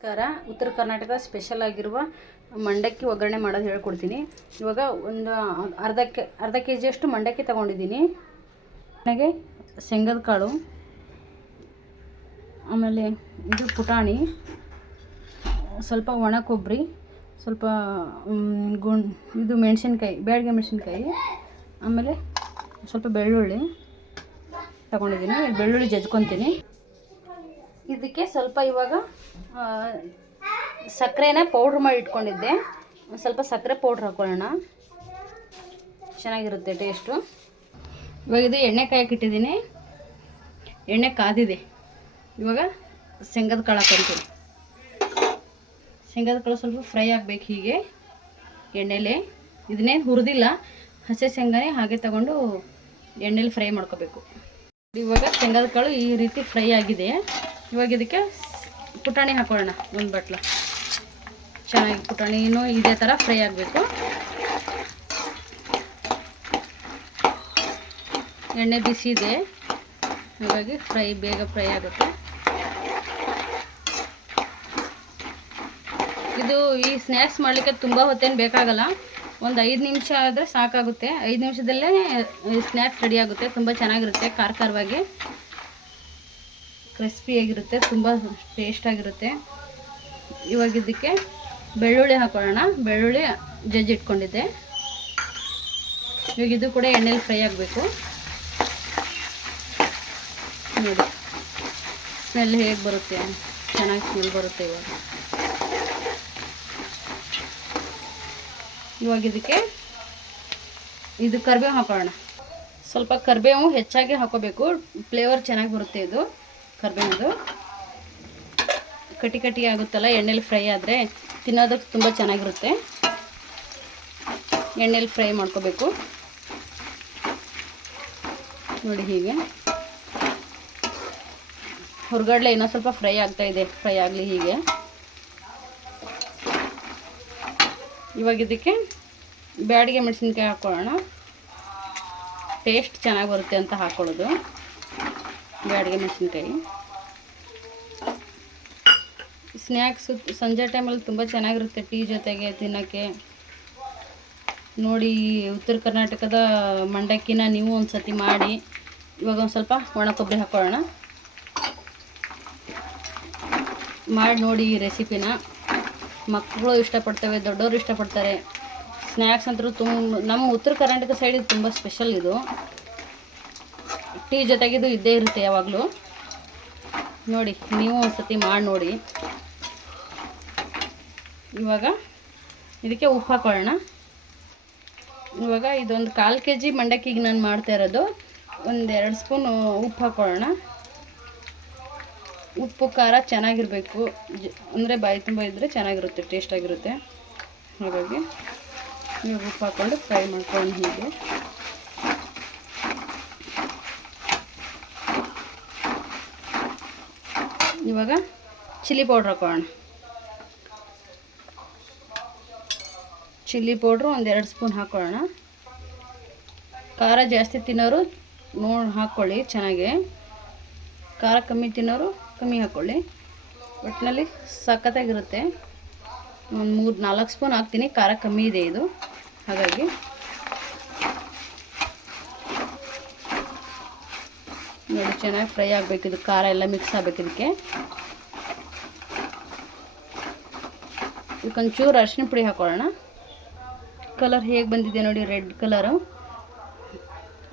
ಉತ್ತರ ಕರ್ನಾಟಕ ಸ್ಪೆಷಲ್ ಆಗಿರುವ ಮಂಡಕ್ಕಿ ಒಗ್ಗರಣೆ ಮಾಡೋದು ಹೇಳ್ಕೊಡ್ತೀನಿ. ಇವಾಗ ಒಂದು ಅರ್ಧ ಕೆ ಜಿಯಷ್ಟು ಮಂಡಕ್ಕಿ ತೊಗೊಂಡಿದ್ದೀನಿ. ನನಗೆ ಶೇಂಗದ ಕಾಳು, ಆಮೇಲೆ ಇದು ಪುಟಾಣಿ, ಸ್ವಲ್ಪ ಒಣ ಕೊಬ್ಬರಿ, ಸ್ವಲ್ಪ ಇದು ಮೆಣಸಿನ್ಕಾಯಿ, ಬ್ಯಾಡಗೆ ಮೆಣಸಿನ್ಕಾಯಿ, ಆಮೇಲೆ ಸ್ವಲ್ಪ ಬೆಳ್ಳುಳ್ಳಿ ತಗೊಂಡಿದ್ದೀನಿ. ಬೆಳ್ಳುಳ್ಳಿ ಜಜ್ಕೊತೀನಿ. ಇದಕ್ಕೆ ಸ್ವಲ್ಪ ಇವಾಗ ಸಕ್ಕರೆನ ಪೌಡ್ರ್ ಮಾಡಿ ಇಟ್ಕೊಂಡಿದ್ದೆ. ಸ್ವಲ್ಪ ಸಕ್ಕರೆ ಪೌಡ್ರ್ ಹಾಕೊಳ್ಳೋಣ, ಚೆನ್ನಾಗಿರುತ್ತೆ ಟೇಸ್ಟು. ಇವಾಗ ಇದು ಎಣ್ಣೆ ಕಾಯಕ್ಕೆ ಇಟ್ಟಿದ್ದೀನಿ. ಎಣ್ಣೆ ಕಾದಿದೆ. ಇವಾಗ ಶೇಂಗದ ಕಾಳು ಹಾಕೊಳ್ತೀನಿ. ಶೇಂಗದ ಕಾಳು ಸ್ವಲ್ಪ ಫ್ರೈ ಆಗಬೇಕು ಹೀಗೆ ಎಣ್ಣೆಲೆ. ಇದನ್ನೇನು ಹುರಿದಿಲ್ಲ, ಹಸಿ ಶೇಂಗಾನೇ ಹಾಗೆ ತಗೊಂಡು ಎಣ್ಣೆಲಿ ಫ್ರೈ ಮಾಡ್ಕೋಬೇಕು. ಇವಾಗ ಶೇಂಗದ ಕಾಳು ಈ ರೀತಿ ಫ್ರೈ ಆಗಿದೆ. ಇವಾಗ ಇದಕ್ಕೆ ಪುಟಾಣಿ ಹಾಕೊಳ್ಳೋಣ, ಒಂದು ಬಟ್ಲ. ಚೆನ್ನಾಗಿ ಪುಟಾಣಿನೂ ಇದೇ ಥರ ಫ್ರೈ ಆಗಬೇಕು. ಎಣ್ಣೆ ಬಿಸಿ ಇದೆ, ಹಾಗಾಗಿ ಬೇಗ ಫ್ರೈ ಆಗುತ್ತೆ. ಇದು ಈ ಸ್ನ್ಯಾಕ್ಸ್ ಮಾಡಲಿಕ್ಕೆ ತುಂಬ ಹೊತ್ತೇನು ಬೇಕಾಗಲ್ಲ. ಒಂದು 5 ನಿಮಿಷ ಆದರೆ ಸಾಕಾಗುತ್ತೆ. 5 ನಿಮಿಷದಲ್ಲೇ ಸ್ನ್ಯಾಕ್ಸ್ ರೆಡಿ ಆಗುತ್ತೆ. ತುಂಬ ಚೆನ್ನಾಗಿರುತ್ತೆ, ಖಾರವಾಗಿ ಕ್ರಿಸ್ಪಿಯಾಗಿರುತ್ತೆ, ತುಂಬ ಟೇಸ್ಟಾಗಿರುತ್ತೆ. ಇವಾಗ ಇದಕ್ಕೆ ಬೆಳ್ಳುಳ್ಳಿ ಹಾಕೊಳ್ಳೋಣ. ಬೆಳ್ಳುಳ್ಳಿ ಜಜ್ಜಿಟ್ಕೊಂಡಿದ್ದೆ. ಇವಾಗ ಇದು ಕೂಡ ಎಣ್ಣೆಲಿ ಫ್ರೈ ಆಗಬೇಕು. ನೋಡಿ ಸ್ಮೆಲ್ ಹೇಗೆ ಬರುತ್ತೆ, ಚೆನ್ನಾಗಿ ಸ್ಮೆಲ್ ಬರುತ್ತೆ. ಇವಾಗ ಇದಕ್ಕೆ ಇದು ಕರಿಬೇವು ಹಾಕೊಳ್ಳೋಣ. ಸ್ವಲ್ಪ ಕರಿಬೇವು ಹೆಚ್ಚಾಗಿ ಹಾಕೋಬೇಕು, ಫ್ಲೇವರ್ ಚೆನ್ನಾಗಿ ಬರುತ್ತೆ. ಇದು ಕರಿಬೇವು ಕಟಿ ಆಗುತ್ತಲ್ಲ, ಎಣ್ಣೆಲಿ ಫ್ರೈ ಆದರೆ ತಿನ್ನೋದಕ್ಕೆ ತುಂಬ ಚೆನ್ನಾಗಿರುತ್ತೆ. ಎಣ್ಣೆಲಿ ಫ್ರೈ ಮಾಡ್ಕೋಬೇಕು. ನೋಡಿ ಹೀಗೆ ಹೊರಗಡೆ ಇನ್ನೂ ಸ್ವಲ್ಪ ಫ್ರೈ ಆಗ್ತಾಯಿದೆ. ಫ್ರೈ ಆಗಲಿ ಹೀಗೆ. ಇವಾಗ ಇದಕ್ಕೆ ಬ್ಯಾಡಗೆ ಮೆಣಸಿನ್ಕಾಯಿ ಹಾಕ್ಕೊಳ್ಳೋಣ. ಟೇಸ್ಟ್ ಚೆನ್ನಾಗಿ ಬರುತ್ತೆ ಅಂತ ಹಾಕ್ಕೊಳ್ಳೋದು ಬ್ಯಾಡಗೆ ಮೆಣಸಿನ್ಕಾಯಿ. ಸ್ನ್ಯಾಕ್ಸು ಸಂಜೆ ಟೈಮಲ್ಲಿ ತುಂಬ ಚೆನ್ನಾಗಿರುತ್ತೆ ಟೀ ಜೊತೆಗೆ ತಿನ್ನೋಕ್ಕೆ. ನೋಡಿ, ಉತ್ತರ ಕರ್ನಾಟಕದ ಮಂಡಕ್ಕಿನ ನೀವು ಒಂದು ಸತಿ ಮಾಡಿ. ಇವಾಗ ಒಂದು ಸ್ವಲ್ಪ ಒಣ ಕೊಬ್ಬರಿ ಹಾಕ್ಕೊಳ್ಳೋಣ. ಮಾಡಿ ನೋಡಿ ಈ ರೆಸಿಪಿನ. ಮಕ್ಕಳು ಇಷ್ಟಪಡ್ತವೆ, ದೊಡ್ಡವರು ಇಷ್ಟಪಡ್ತಾರೆ. ಸ್ನ್ಯಾಕ್ಸ್ ಅಂತೂ ನಮ್ಮ ಉತ್ತರ ಕರ್ನಾಟಕ ಸೈಡ್ ಇದು ತುಂಬ ಸ್ಪೆಷಲ್. ಇದು ಟೀ ಜೊತೆಗಿದು ಇದ್ದೇ ಇರುತ್ತೆ ಯಾವಾಗಲೂ. ನೋಡಿ, ನೀವು ಒಂದು ಸತಿ ಮಾಡಿ ನೋಡಿ. ಇವಾಗ ಇದಕ್ಕೆ ಉಪ್ಪು ಹಾಕೊಳ್ಳೋಣ. ಇವಾಗ ಇದೊಂದು 1/4 kg ಮಂಡಕ್ಕಿಗೆ ನಾನು ಮಾಡ್ತಾ ಇರೋದು. 1-2 ಸ್ಪೂನ್ ಉಪ್ಪು ಹಾಕ್ಕೊಳ್ಳೋಣ. ಉಪ್ಪು ಖಾರ ಚೆನ್ನಾಗಿರಬೇಕು, ಅಂದರೆ ಬಾಯಿ ತುಂಬ ಇದ್ದರೆ ಚೆನ್ನಾಗಿರುತ್ತೆ, ಟೇಸ್ಟಾಗಿರುತ್ತೆ. ಹಾಗಾಗಿ ಇವಾಗ ಉಪ್ಪು ಹಾಕ್ಕೊಂಡು ಫ್ರೈ ಮಾಡ್ಕೊಂಡು ಹೀಗೆ. ಇವಾಗ ಚಿಲ್ಲಿ ಪೌಡ್ರ್ ಹಾಕೋಣ. ಚಿಲ್ಲಿ ಪೌಡ್ರು 1-2 ಸ್ಪೂನ್ ಹಾಕ್ಕೊಳ್ಳೋಣ. ಖಾರ ಜಾಸ್ತಿ ತಿನ್ನೋರು ನೋಡಿ ಹಾಕ್ಕೊಳ್ಳಿ ಚೆನ್ನಾಗಿ. ಖಾರ ಕಮ್ಮಿ ತಿನ್ನೋರು ಕಮ್ಮಿ ಹಾಕ್ಕೊಳ್ಳಿ. ಒಟ್ಟಿನಲ್ಲಿ ಸಖತ್ತಾಗಿರುತ್ತೆ. ಒಂದು 3-4 ಸ್ಪೂನ್ ಹಾಕ್ತೀನಿ, ಖಾರ ಕಮ್ಮಿ ಇದೆ ಇದು, ಹಾಗಾಗಿ. ನೋಡಿ ಚೆನ್ನಾಗಿ ಫ್ರೈ ಆಗಬೇಕು. ಇದು ಖಾರ ಎಲ್ಲ ಮಿಕ್ಸ್ ಆಗಬೇಕು ಇದಕ್ಕೆ. ಇದಕ್ಕೊಂಚೂರು ಅರಿಶಿನ ಪುಡಿ ಹಾಕೊಳ್ಳೋಣ. ಕಲರ್ ಹೇಗೆ ಬಂದಿದೆ ನೋಡಿ, ರೆಡ್ ಕಲರು.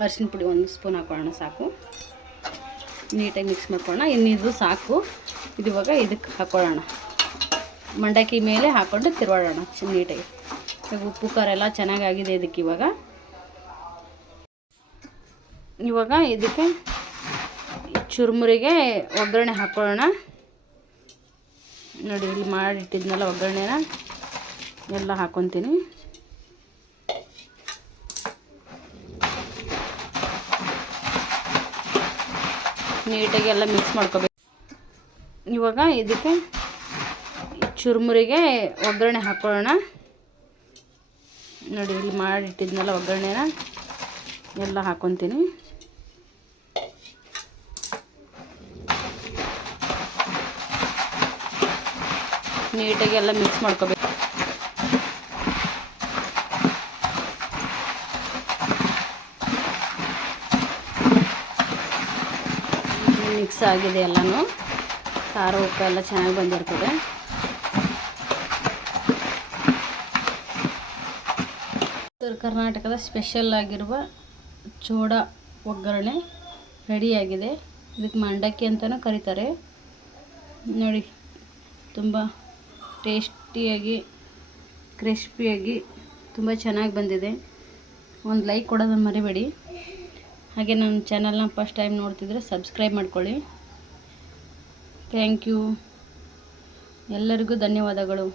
ಅರಿಶಿನ ಪುಡಿ 1 ಸ್ಪೂನ್ ಹಾಕೊಳ್ಳೋಣ, ಸಾಕು. ನೀಟಾಗಿ ಮಿಕ್ಸ್ ಮಾಡ್ಕೊಳ್ಳೋಣ. ಇನ್ನಿದು ಸಾಕು. ಇದು ಇವಾಗ ಇದಕ್ಕೆ ಹಾಕ್ಕೊಳ್ಳೋಣ. ಮಂಡಕ್ಕಿ ಮೇಲೆ ಹಾಕ್ಕೊಂಡು ತಿರುವಾಡೋಣ ನೀಟಾಗಿ. ಇವಾಗ ಉಪ್ಪು ಖಾರ ಎಲ್ಲ ಚೆನ್ನಾಗಾಗಿದೆ ಇದಕ್ಕೆ. ಇವಾಗ ಇದಕ್ಕೆ ಚುರುಮುರಿಗೆ ಒಗ್ಗರಣೆ ಹಾಕ್ಕೊಳ್ಳೋಣ. ನೋಡಿ, ಇಲ್ಲಿ ಮಾಡಿಟ್ಟಿದ್ನಲ್ಲ ಒಗ್ಗರಣೆನ ಎಲ್ಲ ಹಾಕ್ಕೊತೀನಿ. ನೀಟಾಗಿ ಎಲ್ಲ ಮಿಕ್ಸ್ ಮಾಡ್ಕೋಬೇಕು. ಇವಾಗ ಇದಕ್ಕೆ ಚುರುಮುರಿಗೆ ಒಗ್ಗರಣೆ ಹಾಕ್ಕೊಳ್ಳೋಣ. ನೋಡಿ, ಇಲ್ಲಿ ಮಾಡಿಟ್ಟಿದ್ನಲ್ಲ ಒಗ್ಗರಣೆನ ಎಲ್ಲ ಹಾಕ್ಕೊತೀನಿ. ನೀಟಾಗಿ ಎಲ್ಲ ಮಿಕ್ಸ್ ಮಾಡ್ಕೋಬೇಕು. ಮಿಕ್ಸ್ ಆಗಿದೆ ಎಲ್ಲನೂ, ಖಾರ ಉಪ್ಪು ಎಲ್ಲ ಚೆನ್ನಾಗಿ ಬಂದಿರ್ತದೆ. ಉತ್ತರ ಕರ್ನಾಟಕದ ಸ್ಪೆಷಲ್ ಆಗಿರುವ ಚೋಡ ಒಗ್ಗರಣೆ ರೆಡಿಯಾಗಿದೆ. ಇದಕ್ಕೆ ಮಂಡಕ್ಕಿ ಅಂತಲೂ ಕರೀತಾರೆ ನೋಡಿ. ತುಂಬ ಟೇಸ್ಟಿಯಾಗಿ ಕ್ರಿಸ್ಪಿಯಾಗಿ ತುಂಬ ಚೆನ್ನಾಗಿ ಬಂದಿದೆ. ಒಂದು ಲೈಕ್ ಕೊಡೋದನ್ನು ಮರಿಬೇಡಿ. ಹಾಗೆ ನನ್ನ ಚಾನಲ್ನ ಫಸ್ಟ್ ಟೈಮ್ ನೋಡ್ತಿದ್ರೆ ಸಬ್ಸ್ಕ್ರೈಬ್ ಮಾಡ್ಕೊಳ್ಳಿ. Thank you. ಎಲ್ಲರಿಗೂ ಧನ್ಯವಾದಗಳು.